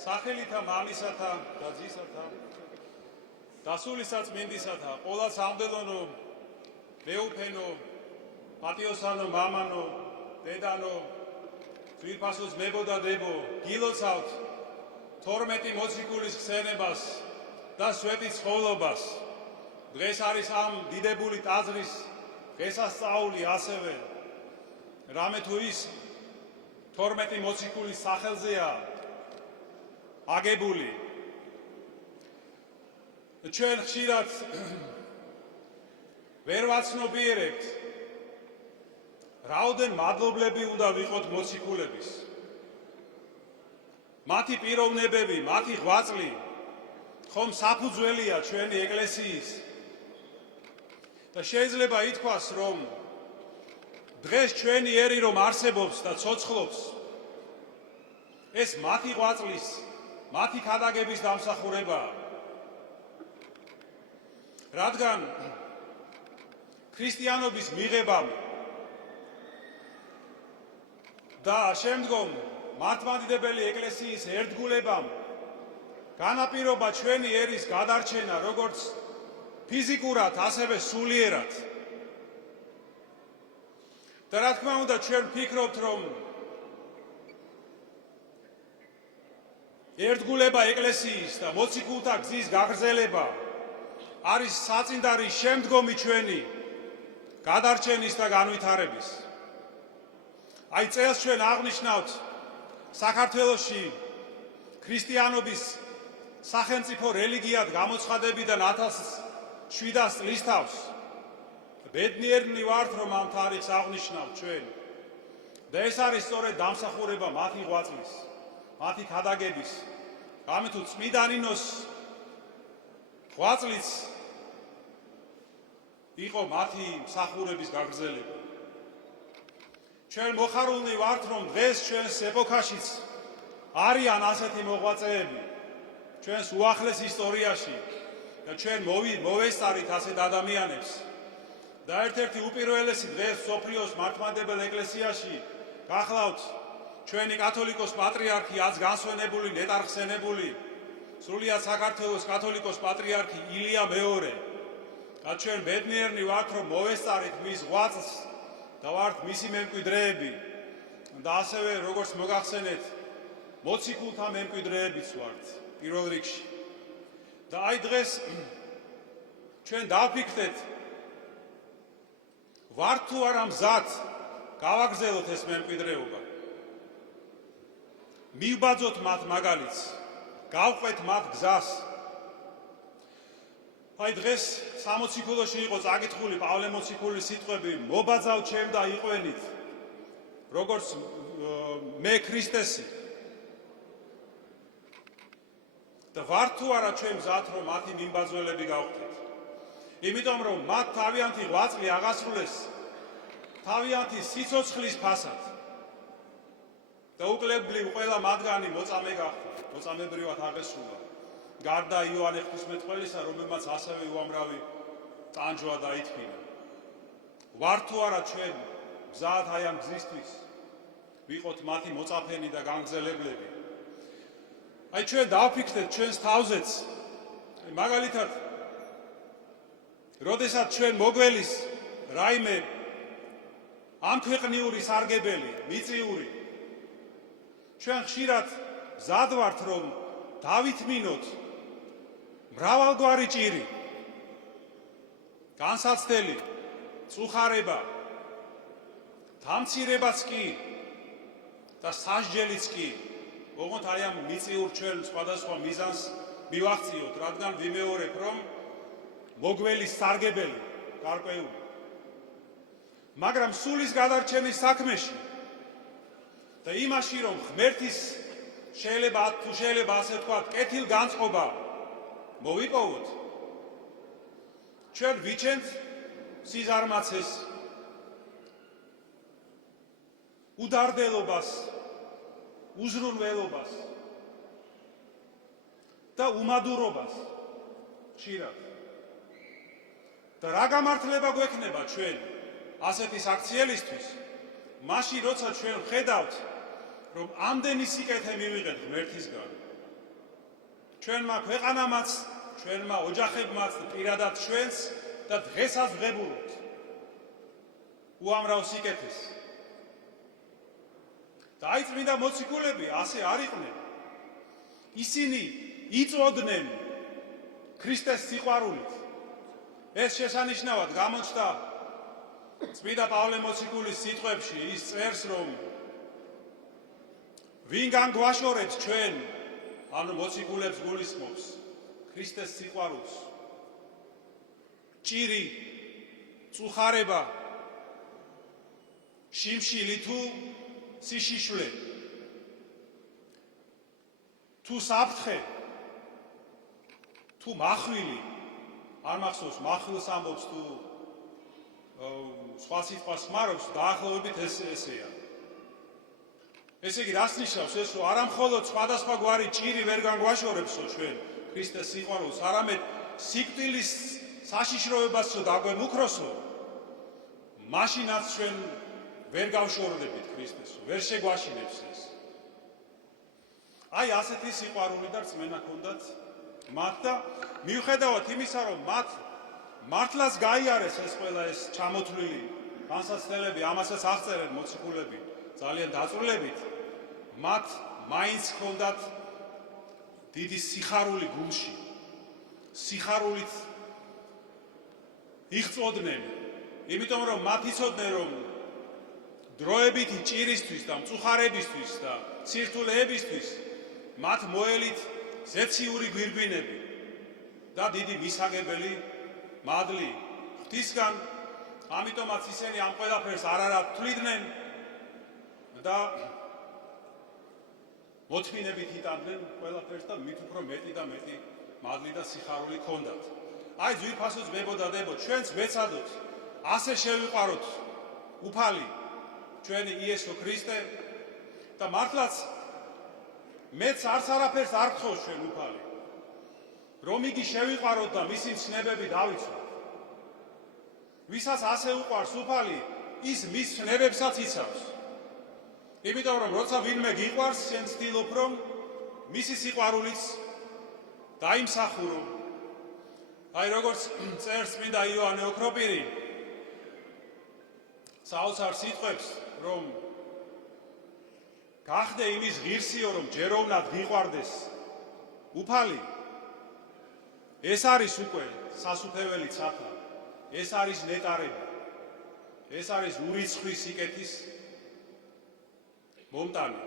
სახელითა მამისათა და ძისათა დასულისაც მინდისათა ყოველს ამდელონო მეუფენო პატიოსანო მამანო დედანო ძვირფასო ძმებო და დებო გილოცავთ 12 მოციქულის ხსენებას და სვეტის ხოვლობას დღეს არის ამ დიდებული ტაძრის დღესასწაული ასევე რამე თუ ის 12 მოციქულის სახელზეა აგებული ჩვენ ხშირად ვერ ვაცნობიერებთ რაოდენ მადლობლები უნდა ვიყოთ მოციქულების მათი პიროვნებები მათი ღვაწლი ხომ საფუძველია ჩვენი ეკლესიის და შეიძლება ითქვას რომ დღეს ჩვენი ერი რომ არსებობს და ცოცხლობს ეს მათი ღვაწლის მათი ქადაგების დამსახურებაა რადგან ქრისტიანობის მიღებამ და შემდგომ მართლმადიდებელი ეკლესიის ერთგულებამ განაპირობა ჩვენი ერის გადარჩენა როგორც ფიზიკურად ასევე სულიერად და რა თქმა უნდა ჩვენ ვფიქრობთ რომ ერთგულება ეკლესიის და მოციქულთა გზის გაგრძელება არის საწინდარი შემდგომი ჩვენი გადარჩენის და განვითარების. აი წელს ჩვენ აღნიშნავთ საქართველოში ქრისტიანობის სახელმწიფო რელიგიად გამოცხადებიდან 1700 წლის თავს. ბედნიერნი ვართ რომ ამ თარიღს აღნიშნავთ ჩვენ. და ეს არის სწორედ დამსახურება მათი ღვაწლის, მათი ქადაგების, რამე თუ წმიდანინოს ღვაწლიც იყო მათი მსახურების გაგრძელება. ჩვენ მოხარულნი ვართ რომ დღეს ჩვენს ეპოქაშიც არიან ასეთი მოღვაწეები ჩვენს უახლეს ისტორიაში და ჩვენ მოვესწარით ასეთ ადამიანებს და ერთ-ერთი უპირველესი დღეს მსოფლიოს მართლმადიდებელ ეკლესიაში გახლავთ ჩვენი კათოლიკოს პატრიარქი აც განსვენებული ნეტარხსენებული სრულიად საქართველოს კათოლიკოს პატრიარქი ილია მეორე და ჩვენ ბედნიერნი ვართ რომ მოვესწარით მის ღვაწლს და ვართ მისი მემკვიდრეები და ასევე როგორც მოგახსენეთ მოციქულთა მემკვიდრეებიც ვართ პირველ რიგში და აი დღეს ჩვენ დავფიქრეთ ვართ თუ არა მზად გავაგრძელოთ ეს მემკვიდრეობა მივბაძოთ მათ მაგალითს გავყვეთ მათ გზას აი დღეს სამოციქულოში იყო წაკითხული პავლე მოციქულის სიტყვები მობაძავ ჩემ და იყვენით როგორც მე ქრისტესი და ვართ თუ არა ჩვენ მზად რომ მათი მიმბაძველები გავხდეთ იმიტომ რომ მათ თავიანთი ღვაწლი აღასრულეს თავიანთი სიცოცხლის ფასად და უკლებლივ ყველა მათგანი მოწამე გახდა მოწამებრივად აღესრულა გარდა იოანე ღვთისმეტყველისა რომელმაც ასევე უამრავი ტანჯვა დაითქინა ვართ თუ არა ჩვენ მზად აი ამ გზისთვის ვიყოთ მათი მოწაფენი და განგრძელებლები აი ჩვენ დავფიქრეთ ჩვენს თავზეც მაგალითად როდესაც ჩვენ მოგველის რაიმე ამქვეყნიური სარგებელი მიწიური ჩვენ ხშირად მზად ვართ რომ დავითმინოთ მრავალგვარი ჭირი განსაცდელი წუხარება დამცირებაც კი და სასჯელიც კი ოღონდ აი ამ მიწიურ ჩვენ სხვადასხვა მიზანს მივახციოთ რადგან ვიმეორებ რომ მოგველის სარგებელი გარკვეული მაგრამ სულის გადარჩენის საქმეში და იმაში რომ ღმერთის შეიძლება თუ შეიძლება ასე ვთქვათ კეთილგანწყობა მოვიპოვოთ ჩვენ ვიჩენთ სიზარმაცეს უდარდელობას უზრუნველობას და უმადურობას ხშირად და რა გამართლება გვექნება ჩვენ ასეთი საქციელისთვის მაშინ როცა ჩვენ ვხედავთ რომ ამდენი სიკეთე მივიღეთ ღმერთისგან ჩვენმა ქვეყანამაც, ჩვენმა ოჯახებმაც პირადად ჩვენს და დღესაც ვღებულობთ უამრავ სიკეთეს. და აი წმინდა მოციქულები ასე არ იყვნენ. ისინი იწოდნენ ქრისტეს სიყვარულით. ეს შესანიშნავად გამოჩნდა წმინდა პავლე მოციქულის სიტყვებში. ის წერს, რომ ვინ განგვაშორებს ჩვენ, ანუ მოციქულებს გულისხმობს ქრისტეს სიყვარულს, ჭირი, წუხარება, შიმშილი თუ სიშიშვლე, თუ საფრთხე, თუ მახვილი, არ მახსოვს მახვილს ამბობს თუ სხვა სიტყვას ხმარობს, დაახლოებით ესეა. ესე იგი, რას ნიშნავს ეს, რომ არა მხოლოდ სხვადასხვა გვარი ჭირი ვერ განგვაშორებსო ჩვენ ქრისტეს სიყვარულს, არამედ სიკვდილის საშიშროებას რო დაგვემუქროსო, მაშინაც ჩვენ ვერ გავშორდებით ქრისტეს, ვერ შეგვაშინებს ეს. აი ასეთი სიყვარული და რწმენა ჰქონდათ მათ და მიუხედავად იმისა, რომ მათ მართლაც გაიარეს ეს ყველა ეს ჩამოთვლილი განსაცდელები, ამასაც აღწერენ მოციქულები ძალიან დაწვრილებით, მათ მაინც ჰქონდათ დიდი სიხარული გულში, სიხარულით იღწოდნენ, იმიტომ რომ მათ იცოდნენ, რომ დროებითი ჭირისთვის და მწუხარებისთვის და სირთულეებისთვის მათ მოელით ზეციური გვირგვინები და დიდი მისაგებელი მადლი ღვთისგან, ამიტომაც ისინი ამ ყველაფერს არარად თვლიდნენ და მოთმინებით იტანდნენ ყველაფერს და მით უფრო მეტი და მეტი მადლი და სიხარული ჰქონდათ. აი ძვირფასოც მებოდადებო, ჩვენც ვეცადოთ ასე შევიყვაროთ უფალი ჩვენი იესო ქრისტე და მართლაც მეც არც არაფერს არ გთხოვს ჩვენ უფალი, რომ იგი შევიყვაროთ და მისი ცნებები დავიცვათ. ვისაც ასე უყვარს უფალი, ის მის ცნებებსაც იცავს. იმიტომ რომ როცა ვინმე გიყვარს, შენ ცდილობ რომ მისი სიყვარულიც დაიმსახურო. აი როგორც წერს წმინდა იოანე ოქროპირი საოცარ სიტყვებს, რომ გახდე იმის ღირსიო, რომ ჯეროვნად გიყვარდეს უფალი, ეს არის უკვე სასუფეველი ცათა, ეს არის ნეტარები, ეს არის ურიცხვი სიკეთის მომტანი.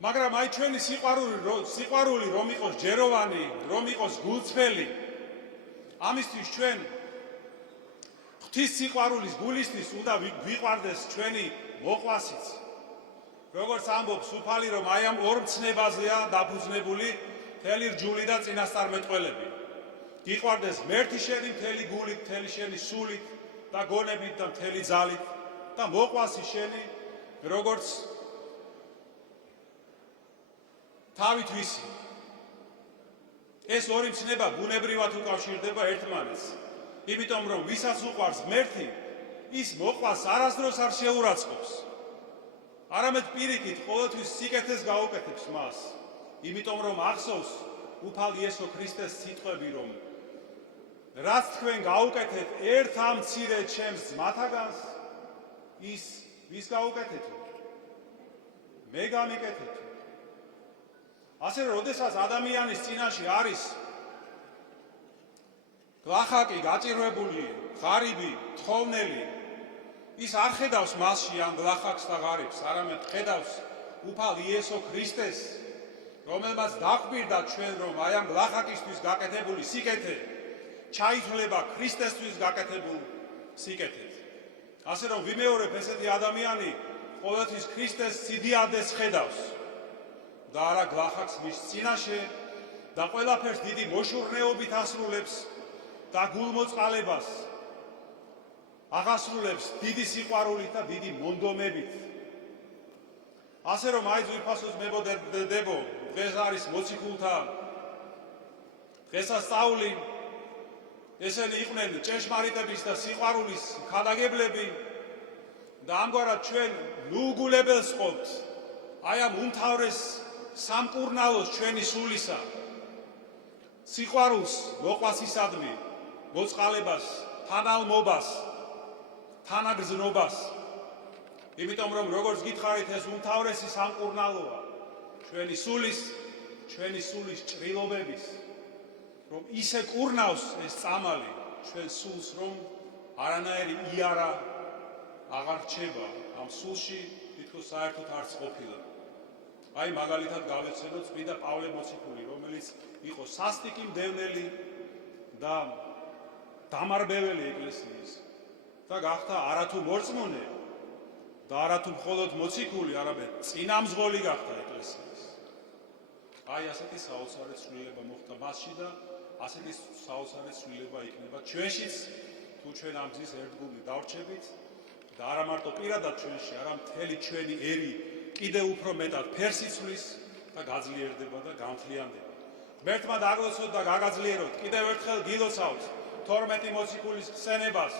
მაგრამ აი ჩვენი სიყვარული რომ იყოს ჯეროვანი, რომ იყოს გულწრფელი, ამისთვის ჩვენ ღვთის სიყვარულის გულისთვის უნდა გვიყვარდეს ჩვენი მოყვასიც. როგორც ამბობს უფალი, რომ აი ამ ორ მცნებაზეა დაფუძნებული მთელი რჯული და წინასწარმეტყველები. გიყვარდეს ღმერთი შენი მთელი გულით, მთელი შენი სულით და გონებით და მთელი ძალით და მოყვასი შენი როგორც თავით ვისი. ეს ორი მცნება ბუნებრივად უკავშირდება ერთმანეთს. იმიტომ რომ ვისაც უყვარს ღმერთი, ის მოყვას არასდროს არ შეურაცხყოფს. არამედ პირიქით ყოველთვის სიკეთეს გაუკეთებს მას. იმიტომ რომ ახსოვს უფალ იესო ქრისტეს სიტყვები, რომ რაც თქვენ გაუკეთეთ ერთ ამ მცირე ჩემს ძმათაგანს, ის ვის გაუკეთეთო? მე გამიკეთეთო. ასე რომ, როდესაც ადამიანის წინაშე არის გლახაკი, გაჭირვებული, ღარიბი, თხოვნელი, ის არ ხედავს მასში ამ გლახაკს და ღარიბს, არამედ ხედავს უფალ იესო ქრისტეს, რომელმაც დაყვირდა ჩვენ, რომ აი ამ გლახაკისთვის გაკეთებული სიკეთე ჩაითვლება ქრისტესთვის გაკეთებულ სიკეთეთ. ასე რომ ვიმეორებ, ესეთი ადამიანი ყოველთვის ქრისტეს სიდიადეს ხედავს და არა გლახაკს მის წინაშე და ყველაფერს დიდი მოშურნეობით ასრულებს და გულმოწყალებას აღასრულებს დიდი სიყვარულით და დიდი მონდომებით. ასე რომ აი ძვირფასოს მებოდებო, დღეს არის მოციქულთა დღესასწაული, ესენი იყვნენ ჭეშმარიტების და სიყვარულის ქადაგებლები და ამგვარად ჩვენ ნუგულებელს ყოფთ აი ამ უმთავრეს სამკურნალოს ჩვენი სულისა სიყვარულს მოყვასისადმი მოწყალებას თანალმობას თანაგრძნობას იმიტომ რომ როგორც გითხარით ეს უმთავრესი სამკურნალოა ჩვენი სულის ჭრილობების რომ ისე კურნავს ეს წამალი ჩვენ სულს რომ არანაირი იარა აღარ რჩება ამ სულში თითქოს საერთოდ არც ყოფილა აი მაგალითად გავეცადოთ წმინდა პავლე მოციქული რომელიც იყო სასტიკი მდევნელი და დამარბეველი ეკლესიის და გახდა არათუ მორწმუნე და არათუ მხოლოდ მოციქული არამედ წინამძღოლი გახდა ეკლესიის აი ასეთი საოცარი ცვლილება მოხდა მასში და ასეთი საოცარი ცვლილება იქნება ჩვენშიც თუ ჩვენ ამ გზის ერთგული დავრჩებით და არა მარტო პირადად ჩვენში არა მთელი ჩვენი ერი კიდევ უფრო მეტად ფერს იცვლის და გაძლიერდება და გამთლიანდება ღმერთმა დაგლოცოთ და გაგაძლიეროთ კიდევ ერთხელ გილოცავთ 12 მოციქულის ხსენებას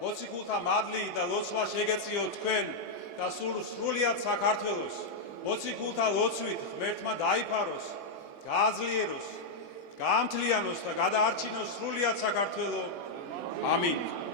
მოციქულთა მადლი და ლოცვა შეგეწიოთ თქვენ და სრულიად საქართველოს მოციქულთა ლოცვით ღმერთმა დაიფაროს გააძლიეროს გაამთლიანოს და გადაარჩინოს სრულიად საქართველო ამინ